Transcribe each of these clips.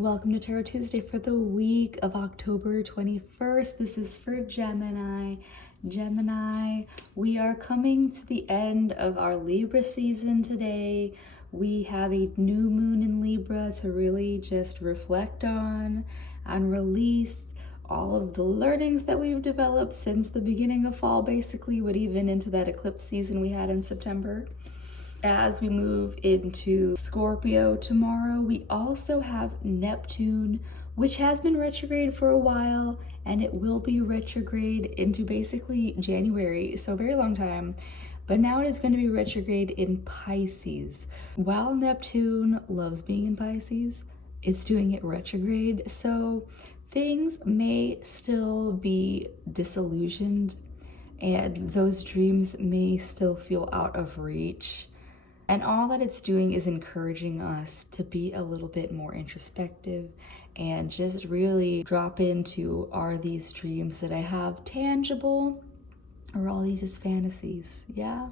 Welcome to Tarot Tuesday for the week of October 21st. This is for Gemini. Gemini, we are coming to the end of our Libra season today. We have a new moon in Libra to really just reflect on and release all of the learnings that we've developed since the beginning of fall, basically, but even into that eclipse season we had in September. As we move into Scorpio tomorrow, we also have Neptune, which has been retrograde for a while, and it will be retrograde into basically January, so a very long time. But now it is going to be retrograde in Pisces. While Neptune loves being in Pisces, it's doing it retrograde, so things may still be disillusioned, and those dreams may still feel out of reach. And all that it's doing is encouraging us to be a little bit more introspective and just really drop into, are these dreams that I have tangible, or are all these just fantasies? Yeah.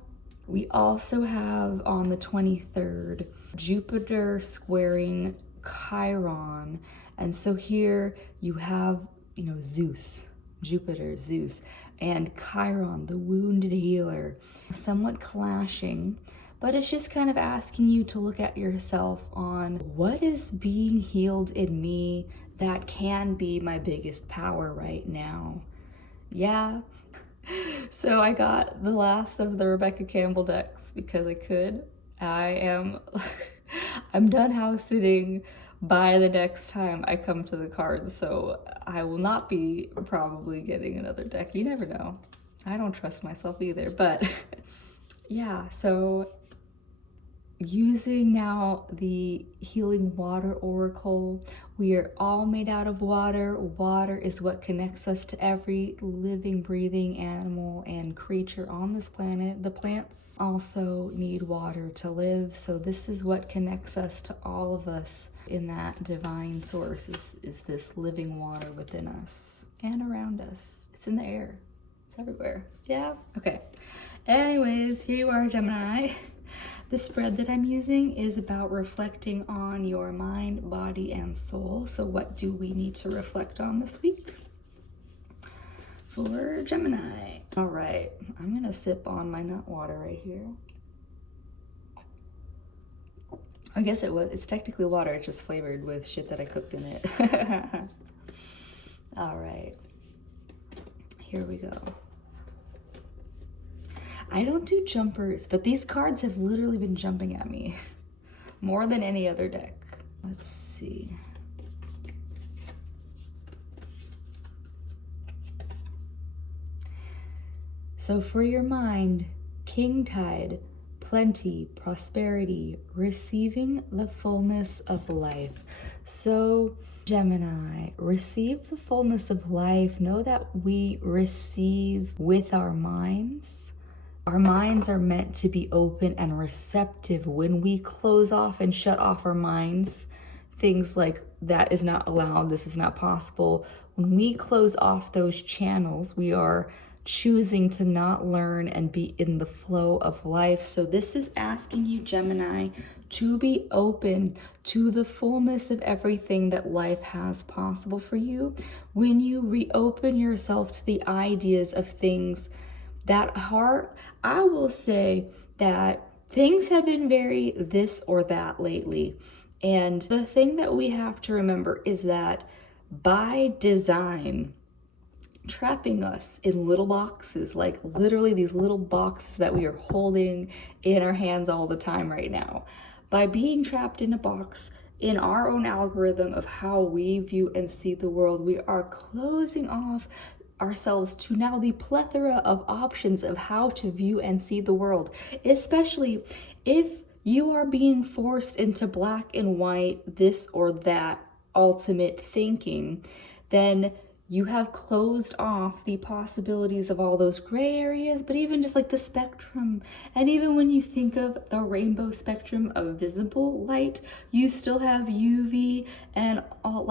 We also have on the 23rd, Jupiter squaring Chiron. And so here you have, Zeus, Jupiter, Zeus, and Chiron, the wounded healer, somewhat clashing. But it's just kind of asking you to look at yourself on what is being healed in me that can be my biggest power right now. Yeah. So I got the last of the Rebecca Campbell decks because I could. I'm done house sitting by the next time I come to the cards, so I will not be probably getting another deck. You never know. I don't trust myself either, but yeah, so using now the Healing Water Oracle, we are all made out of water. Water is what connects us to every living, breathing animal and creature on this planet. The plants also need water to live, so this is what connects us to all of us in that divine source, is this living water within us and around us. It's in the air. It's everywhere. Yeah? Okay. Anyways, here you are, Gemini. The spread that I'm using is about reflecting on your mind, body, and soul. So what do we need to reflect on this week for Gemini? All right, I'm gonna sip on my nut water right here. I guess it's technically water, it's just flavored with shit that I cooked in it. All right, here we go. I don't do jumpers, but these cards have literally been jumping at me more than any other deck. Let's see. So for your mind, King Tide, plenty, prosperity, receiving the fullness of life. So Gemini, receive the fullness of life. Know that we receive with our minds. Our minds are meant to be open and receptive. When we close off and shut off our minds, things like that is not allowed, this is not possible. When we close off those channels, we are choosing to not learn and be in the flow of life. So this is asking you, Gemini, to be open to the fullness of everything that life has possible for you. When you reopen yourself to the ideas of things that are, I will say that things have been very this or that lately. And the thing that we have to remember is that by design, trapping us in little boxes, like literally these little boxes that we are holding in our hands all the time right now, by being trapped in a box in our own algorithm of how we view and see the world, we are closing off ourselves to now the plethora of options of how to view and see the world, especially if you are being forced into black and white, this or that ultimate thinking, then you have closed off the possibilities of all those gray areas, but even just like the spectrum. And even when you think of the rainbow spectrum of visible light, you still have UV and all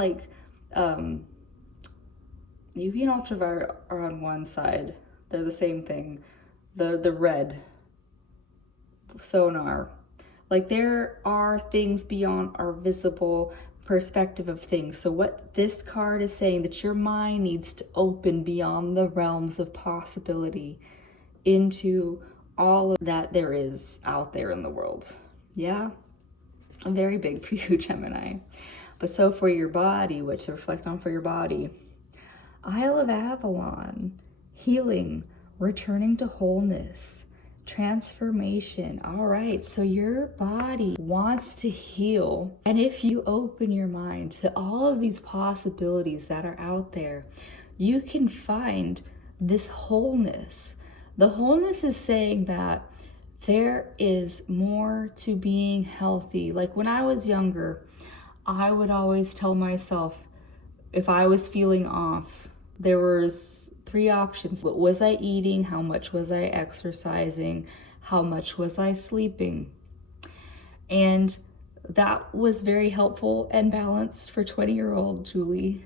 UV and ultraviolet are on one side. They're the same thing. The red sonar. Like there are things beyond our visible perspective of things. So what this card is saying, that your mind needs to open beyond the realms of possibility into all of that there is out there in the world. Yeah, very big for you, Gemini. But so for your body, what to reflect on for your body: Isle of Avalon, healing, returning to wholeness, transformation. All right, so your body wants to heal. And if you open your mind to all of these possibilities that are out there, you can find this wholeness. The wholeness is saying that there is more to being healthy. Like when I was younger, I would always tell myself, if I was feeling off, there was 3 options. What was I eating? How much was I exercising? How much was I sleeping? And that was very helpful and balanced for 20-year-old Julie.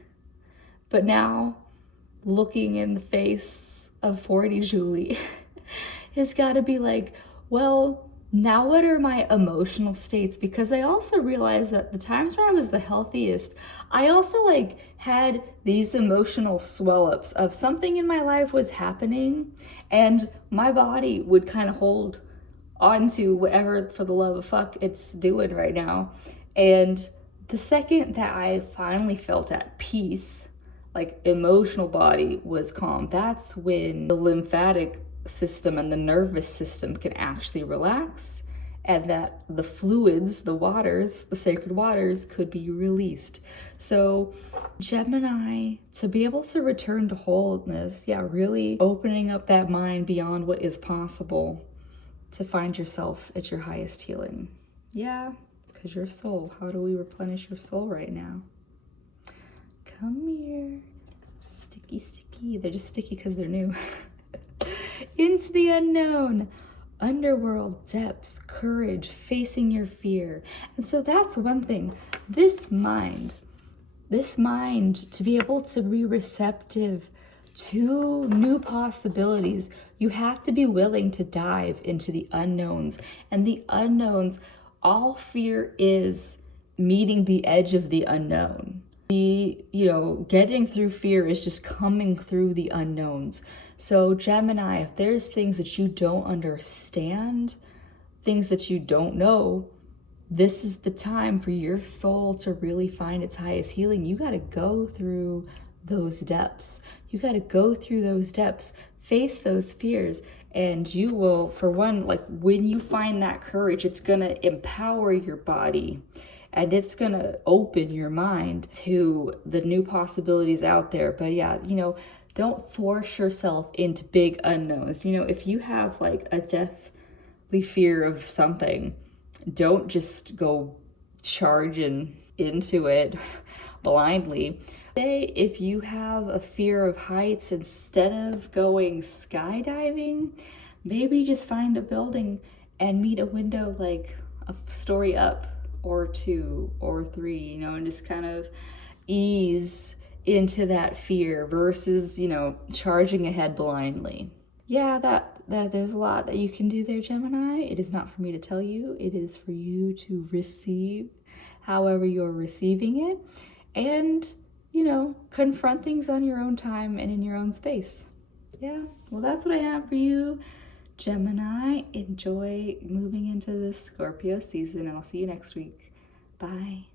But now, looking in the face of 40 Julie, it's got to be like, well, now what are my emotional states? Because I also realized that the times where I was the healthiest, I also like had these emotional swell-ups of something in my life was happening, and my body would kind of hold onto whatever, for the love of fuck, it's doing right now. And the second that I finally felt at peace, like emotional body was calm, that's when the lymphatic system and the nervous system can actually relax, and that the fluids, the waters, the sacred waters could be released. So Gemini, to be able to return to wholeness, yeah, really opening up that mind beyond what is possible to find yourself at your highest healing. Yeah, because your soul, how do we replenish your soul right now? Come here. Sticky, sticky. They're just sticky because they're new. Into the unknown, underworld, depths, courage, facing your fear. And so that's one thing. This mind, to be able to be receptive to new possibilities, you have to be willing to dive into the unknowns. And the unknowns, all fear is meeting the edge of the unknown. Getting through fear is just coming through the unknowns. So Gemini, if there's things that you don't understand, things that you don't know, this is the time for your soul to really find its highest healing. You got to go through those depths. You got to go through those depths, face those fears, and you will, for one, like when you find that courage, it's going to empower your body. And it's going to open your mind to the new possibilities out there. But yeah, don't force yourself into big unknowns. If you have like a deathly fear of something, don't just go charging into it blindly. Say if you have a fear of heights, instead of going skydiving, maybe just find a building and meet a window like a story up, or 2 or 3, and just kind of ease into that fear versus, charging ahead blindly. Yeah, that there's a lot that you can do there, Gemini. It is not for me to tell you. It is for you to receive however you're receiving it, and, confront things on your own time and in your own space. Yeah, well, that's what I have for you, Gemini. Enjoy moving into this Scorpio season, and I'll see you next week. Bye.